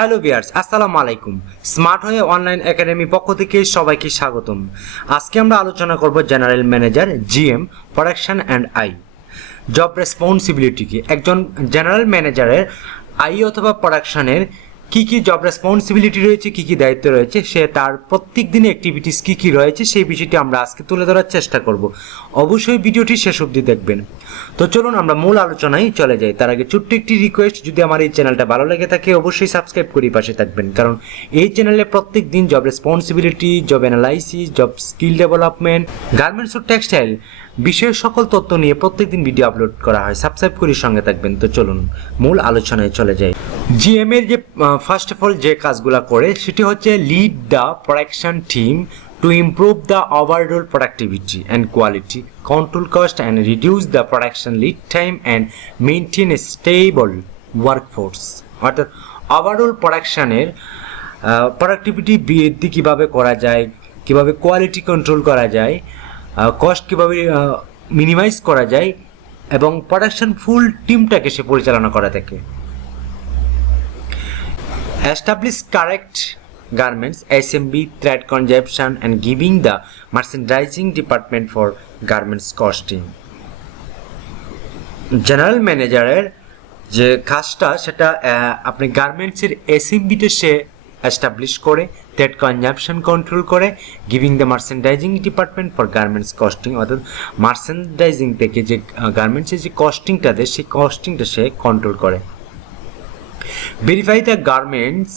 Hello viewers, আসসালামু আলাইকুম। Smart হয়ে অনলাইন একাডেমি পক্ষ থেকে সবাইকে স্বাগতম। আজকে আমরা আলোচনা করব general manager GM production and I job responsibility কি। একজন জেনারেল ম্যানেজারের আই অথবা প্রোডাকশনের কি কি জব রেসপন্সিবিলিটি রয়েছে, কি কি দায়িত্ব রয়েছে, সে তার প্রত্যেক দিনের অ্যাক্টিভিটিস কি কি রয়েছে সেই বিষয়টি আমরা আজকে তুলে ধরার চেষ্টা করব। অবশ্যই ভিডিওটি শেষ অবধি দেখবেন। তো চলুন আমরা মূল আলোচনায় চলে যাই। তার আগে ছোট্ট একটি রিকোয়েস্ট, যদি আমার এই চ্যানেলটা ভালো লেগে থাকে অবশ্যই সাবস্ক্রাইব করে পাশে থাকবেন, কারণ এই চ্যানেলে প্রত্যেক দিন job responsibility, job analysis, job skill development, garments ও টেক্সটাইল বিষয়ের সকল তথ্য নিয়ে প্রত্যেকদিন ভিডিও আপলোড করা হয়। সাবস্ক্রাইব করে সঙ্গে থাকবেন। তো চলুন মূল আলোচনায় চলে যাই। জিএম এর যে ফার্স্ট অফ অল যে কাজগুলো করে সেটি হচ্ছে lead the production team to improve the overall productivity and quality, control cost and reduce the production lead time and maintain a stable workforce. অর্থাৎ ওভারঅল প্রোডাকশনের প্রোডাক্টিভিটি বৃদ্ধি কীভাবে করা যায়, কীভাবে কোয়ালিটি কন্ট্রোল করা যায়, কস্ট কীভাবে মিনিমাইজ করা যায় এবং প্রোডাকশন ফুল টিমটাকে সে পরিচালনা করা থাকে। Establish correct garments, assembly, thread consumption and giving the merchandising department for garments costing. General ম্যানেজারের যে কাজটা সেটা আপনি গার্মেন্টসের অ্যাসেম্বলিতে সে এস্টাবলিশ করে, থ্রেড কনজাম্পশন কন্ট্রোল করে, giving the merchandising department for garments costing, অর্থাৎ মার্চেন্ডাইজিং থেকে যে গার্মেন্টসের যে কস্টিংটা দেয় সেই কস্টিংটা সে কন্ট্রোল করে। Verify the garments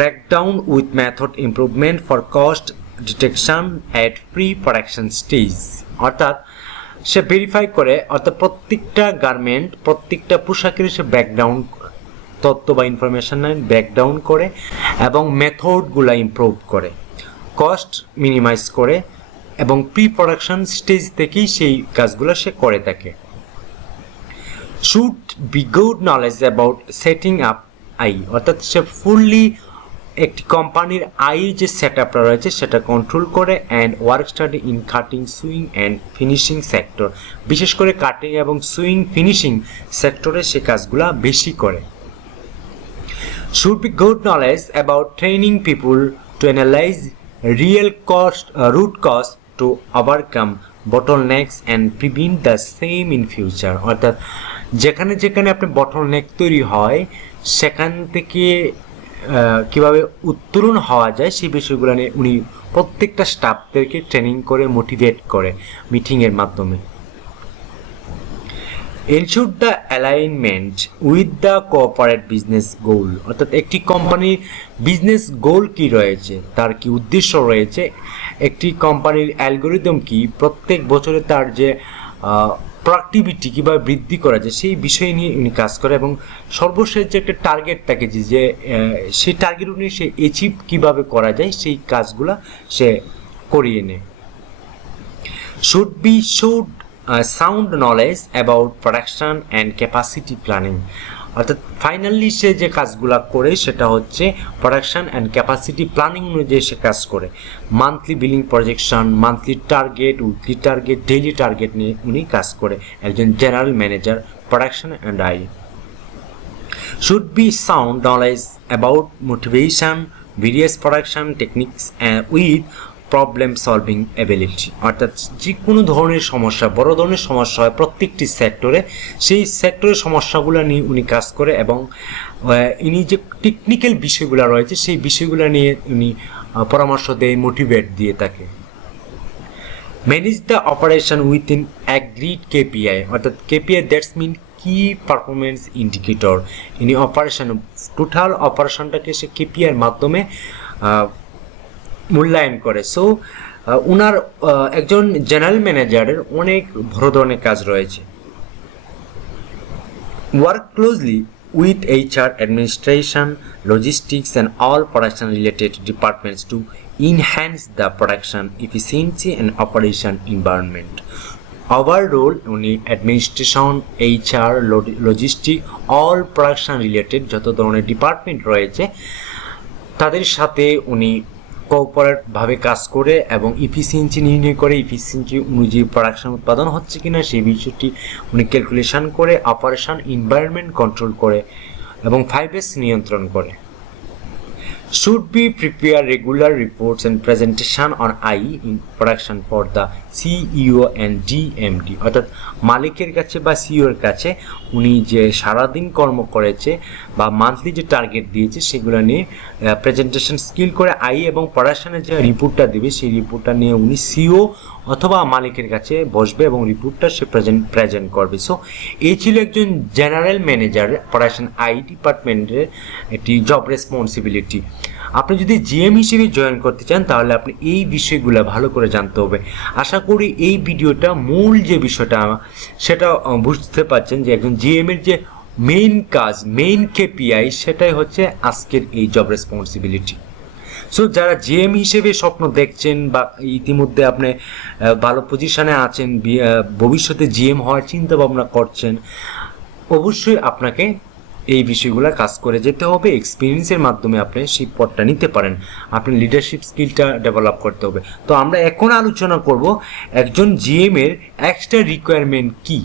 breakdown with method improvement for cost detection at pre-production stage, অর্থাৎ সে ভেরিফাই করে, অর্থাৎ প্রত্যেকটা গার্মেন্ট, প্রত্যেকটা পোশাকের সে ব্রেকডাউন তথ্য বা ইনফরমেশন ব্রেকডাউন করে এবং মেথডগুলো ইমপ্রুভ করে, কস্ট মিনিমাইজ করে এবং প্রি প্রোডাকশন স্টেজ থেকেই সেই কাজগুলো সে করে থাকে। Should be good knowledge about setting up I, অর্থাৎ সে ফুললি একটি কোম্পানির আয়ের যে সেট আপটা রয়েছে সেটা কন্ট্রোল করে and work study in cutting, swing and finishing sector, বিশেষ করে কাটিং এবং সুইং ফিনিশিং সেক্টরে সে কাজগুলা বেশি করে। Should be good knowledge about training people to analyse real cost, root cost to overcome bottlenecks and prevent the same in future, অর্থাৎ যেখানে যেখানে আপনার বটলনেক তৈরি হয় সেখান থেকে কীভাবে উত্তোলন হওয়া যায় সেই বিষয়গুলো নিয়ে উনি প্রত্যেকটা স্টাফদেরকে ট্রেনিং করে, মোটিভেট করে মিটিংয়ের মাধ্যমে। Ensure the alignment with the corporate business goal, অর্থাৎ একটি কোম্পানির বিজনেস গোল কি রয়েছে, তার কি উদ্দেশ্য রয়েছে, একটি কোম্পানির অ্যালগোরিদম কি, প্রত্যেক বছরে তার যে প্রোডাক্টিভিটি কীভাবে বৃদ্ধি করা যায় সেই বিষয় নিয়ে উনি কাজ করে এবং সর্বশেষ যে একটা টার্গেট থাকে যে সেই টার্গেট অনুযায়ী সে অ্যাচিভ কীভাবে করা যায় সেই কাজগুলো সে করিয়ে নেয়। Should be sound knowledge about production and capacity planning, অর্থাৎ ফাইনালি সে যে কাজগুলো করে সেটা হচ্ছে প্রোডাকশন অ্যান্ড ক্যাপাসিটি প্ল্যানিং অনুযায়ী সে কাজ করে। Monthly billing projection, monthly target, weekly target, daily target নিয়ে উনি কাজ করে একজন general manager production and I. Should be sound knowledge about motivation, various production techniques with problem solving ability, অর্থাৎ যে কোনো ধরনের সমস্যা, বড় ধরনের সমস্যা হয় প্রত্যেকটি সেক্টরে, সেই সেক্টরের সমস্যাগুলো নিয়ে উনি কাজ করে এবং ইনি যে টেকনিক্যাল বিষয়গুলো রয়েছে সেই বিষয়গুলো নিয়ে উনি পরামর্শ দেয়, মোটিভেট দিয়ে থাকে। Manage the operation within agreed KPI, অর্থাৎ কেপিআই দ্যাটস মিন কি পারফরমেন্স ইন্ডিকেটর, ইনি অপারেশন টোটাল অপারেশনটাকে সে কেপিআইয়ের মাধ্যমে মূল্যায়ন করে। সো ওনার একজন জেনারেল ম্যানেজারের অনেক বড় ধরনের কাজ রয়েছে। Work closely with HR, administration, logistics and all production related departments to enhance the production efficiency and operation environment. Overall উনি administration, HR, logistic, all production related যত ধরনের ডিপার্টমেন্ট রয়েছে তাদের সাথে উনি কোঅপারেটভাবে কাজ করে এবং ইফিসিয়েন্সি নির্ণয় করে, ইফিসিয়েন্সি অনুযায়ী প্রোডাকশন উৎপাদন হচ্ছে কিনা সেই বিষয়টি উনি ক্যালকুলেশন করে অপারেশন এনভায়রনমেন্ট কন্ট্রোল করে এবং 5S নিয়ন্ত্রণ করে। Should be prepare regular reports and presentation on IE in production for the CEO and DMD, অর্থাৎ মালিকের কাছে বা সিইওর কাছে উনি যে সারাদিন কর্ম করেছে বা মান্থলি যে টার্গেট দিয়েছে সেগুলো নিয়ে প্রেজেন্টেশন স্কিল করে আই এবং প্রোডাকশনের যে রিপোর্টটা দেবে সেই রিপোর্টটা নিয়ে উনি সিইও অথবা মালিকের কাছে বসবে এবং রিপোর্টটা সে প্রেজেন্ট করবে। সো এই ছিল একজন জেনারেল ম্যানেজার প্রোডাকশন আই ডিপার্টমেন্টের একটি জব রেসপন্সিবিলিটি। আপনি যদি জিএম হিসেবে জয়েন করতে চান তাহলে আপনি এই বিষয়গুলো ভালো করে জানতে হবে। আশা করি এই ভিডিওটা মূল যে বিষয়টা সেটা বুঝতে পারছেন যে একজন জিএম এর যে মেইন কাজ, মেইন কেপিআই সেটাই হচ্ছে আজকের এই জব রেসপন্সিবিলিটি। সো যারা জিএম হিসেবে স্বপ্ন দেখছেন বা ইতিমধ্যে আপনি ভালো পজিশনে আছেন, ভবিষ্যতে জিএম হওয়ার চিন্তা ভাবনা করছেন, অবশ্যই আপনাকে এই বিষয়গুলো কাজ করে যেতে হবে। এক্সপিরিয়েন্সের মাধ্যমে আপনি সেই পদটা নিতে পারেন, আপনি লিডারশিপ স্কিলটা ডেভেলপ করতে হবে। তো আমরা এখন আলোচনা করব একজন জিএম এর এক্সট্রা রিকোয়ারমেন্ট কি,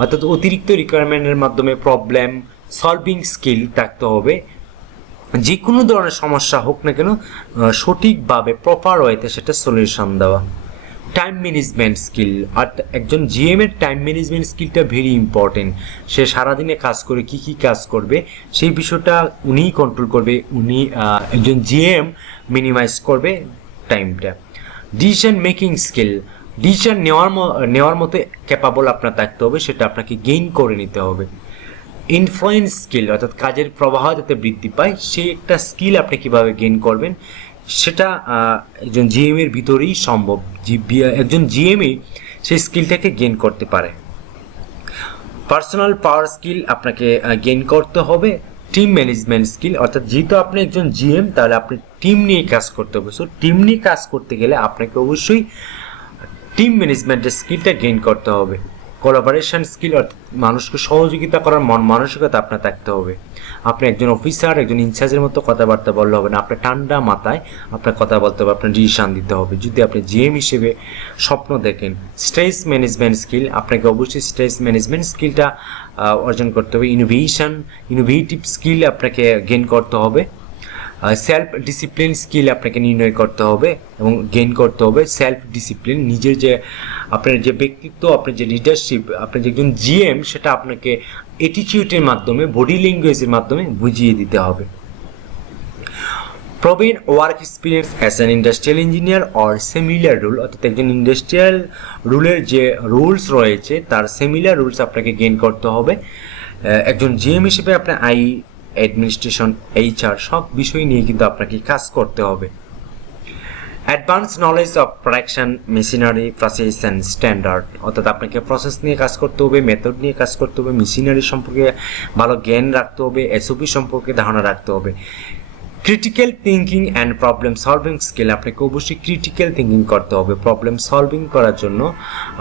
অর্থাৎ অতিরিক্ত রিকোয়ারমেন্টের মাধ্যমে প্রবলেম সলভিং স্কিল থাকতে হবে। যে কোনো ধরনের সমস্যা হোক না কেন সঠিকভাবে প্রপার ওয়েতে সেটা সলিউশন দেওয়া। টাইম ম্যানেজমেন্ট স্কিল, আর একজন জিএম এর টাইম ম্যানেজমেন্ট স্কিলটা ভেরি ইম্পর্টেন্ট। সে সারাদিনে কাজ করে কি কি কাজ করবে সেই বিষয়টা উনিই কন্ট্রোল করবে, উনি একজন জিএম মিনিমাইজ করবে টাইমটা। ডিসিশন মেকিং স্কিল, ডিসিশন নেওয়ার মতো ক্যাপাবল আপনার থাকতে হবে, সেটা আপনাকে গেইন করে নিতে হবে। ইনফ্লুয়েন্স স্কিল, অর্থাৎ কাজের প্রবাহ যাতে বৃদ্ধি পায় সেই একটা স্কিল আপনি কীভাবে গেইন করবেন সেটা একজন জিএম এর ভিতরেই সম্ভব। একজন জিএমই সেই স্কিলটাকে গেইন করতে পারে। পার্সোনাল পাওয়ার স্কিল আপনাকে গেইন করতে হবে। টিম ম্যানেজমেন্ট স্কিল, অর্থাৎ যেহেতু আপনি একজন জিএম তাহলে আপনি টিম নিয়ে কাজ করতে হবে। সো টিম নিয়ে কাজ করতে গেলে আপনাকে অবশ্যই টিম ম্যানেজমেন্টের স্কিলটা গেইন করতে হবে। কোলাবোরেশন স্কিল, অর্থাৎ মানুষকে সহযোগিতা করার মানসিকতা আপনার থাকতে হবে। আপনি একজন অফিসার, একজন ইনচার্জের মতো কথাবার্তা বললে হবে না, আপনার ঠান্ডা মাথায় আপনার কথা বলতে হবে, আপনার ডিসিশন দিতে হবে যদি আপনি জিএম হিসেবে স্বপ্ন দেখেন। স্ট্রেস ম্যানেজমেন্ট স্কিল, আপনাকে অবশ্যই স্ট্রেস ম্যানেজমেন্ট স্কিলটা অর্জন করতে হবে। ইনোভেটিভ স্কিল আপনাকে গেইন করতে হবে। সেলফ ডিসিপ্লিন স্কিল আপনাকে নির্ণয় করতে হবে এবং গেইন করতে হবে। সেলফ ডিসিপ্লিন, নিজের যে আপনার যে ব্যক্তিত্ব, আপনার যে লিডারশিপ, আপনি যে একজন জিএম সেটা আপনাকে অ্যাটিটিউডের মাধ্যমে, বডি ল্যাঙ্গুয়েজের মাধ্যমে বুঝিয়ে দিতে হবে। Proven work experience as an industrial engineer or similar role, অর্থাৎ একজন ইন্ডাস্ট্রিয়াল রুলের যে রুলস রয়েছে তার সিমিলার রুলস আপনাকে গেইন করতে হবে। একজন জিএম হিসেবে আপনার অ্যাডমিনিস্ট্রেশন, এইচআর সব বিষয় নিয়ে কিন্তু আপনাকে কাজ করতে হবে। Advance knowledge of production machinery process and standard, অর্থাৎ আপনাকে প্রসেস নিয়ে কাজ করতে হবে, মেথড নিয়ে কাজ করতে হবে, মেশিনারি সম্পর্কে ভালো জ্ঞান রাখতে হবে, এসওপি সম্পর্কে ধারণা রাখতে হবে। Critical thinking and problem solving skill, আপনাকে অবশ্যই ক্রিটিক্যাল থিঙ্কিং করতে হবে। প্রবলেম সলভিং করার জন্য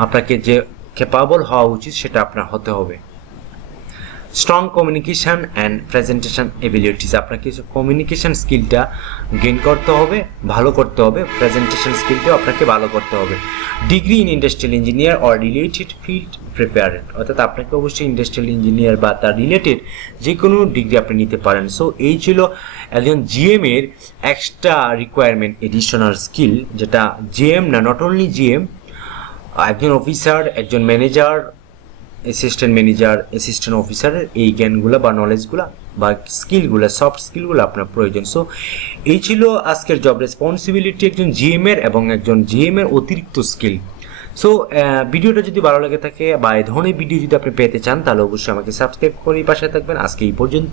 আপনাকে যে ক্যাপাবল হওয়া উচিত সেটা আপনার হতে হবে। Strong communication and presentation abilities, আপনাকে কমিউনিকেশন স্কিলটা গেইন করতে হবে, ভালো করতে হবে। প্রেজেন্টেশন স্কিলটাও আপনাকে ভালো করতে হবে। Degree in industrial engineer or related field prepared, অর্থাৎ আপনাকে অবশ্যই ইন্ডাস্ট্রিয়াল ইঞ্জিনিয়ার বা তার রিলেটেড যে কোনো ডিগ্রি আপনি নিতে পারেন। সো এই ছিল একজন জিএম এর এক্সট্রা রিকোয়ারমেন্ট, এডিশনাল স্কিল, যেটা জিএম না, নট অনলি জিএম, একজন অফিসার, একজন ম্যানেজার, অ্যাসিস্ট্যান্ট ম্যানেজার, অ্যাসিস্ট্যান্ট অফিসারের এই জ্ঞানগুলো বা নলেজগুলো বা স্কিলগুলো, সফট স্কিলগুলো আপনার প্রয়োজন। সো এই ছিল আজকের জব রেসপন্সিবিলিটি একজন জিএম এর এবং একজন জিএম এর অতিরিক্ত স্কিল। সো ভিডিওটা যদি ভালো লাগে থাকে বা এই ধরনের ভিডিও যদি আপনি পেতে চান তাহলে অবশ্যই আমাকে সাবস্ক্রাইব করে পাশে থাকবেন। আজকে এই পর্যন্ত।